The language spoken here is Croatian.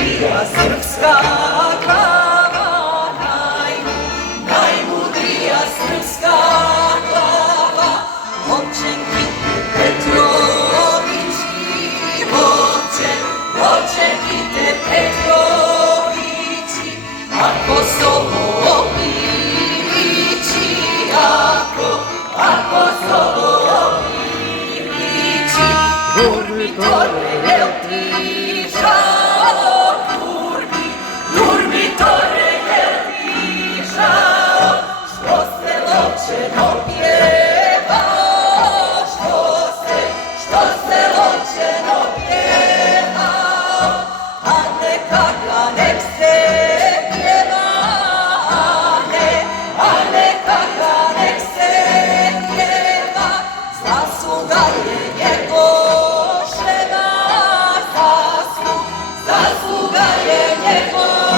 najmudrija srpska glava, najmudrija srpska glava, Ovčenkite Petrovići, Ovčenkite Petrovići, ako sobo obliči, ako sobo obliči, Turbitore jel tišao, Turbitore jel tišao, što se ločeno pjevao, što se ločeno pjevao, a neka ga nek se pjeva, a neka ga nek se pjeva, zasluga je Njegoševa, zasluga je Njegova.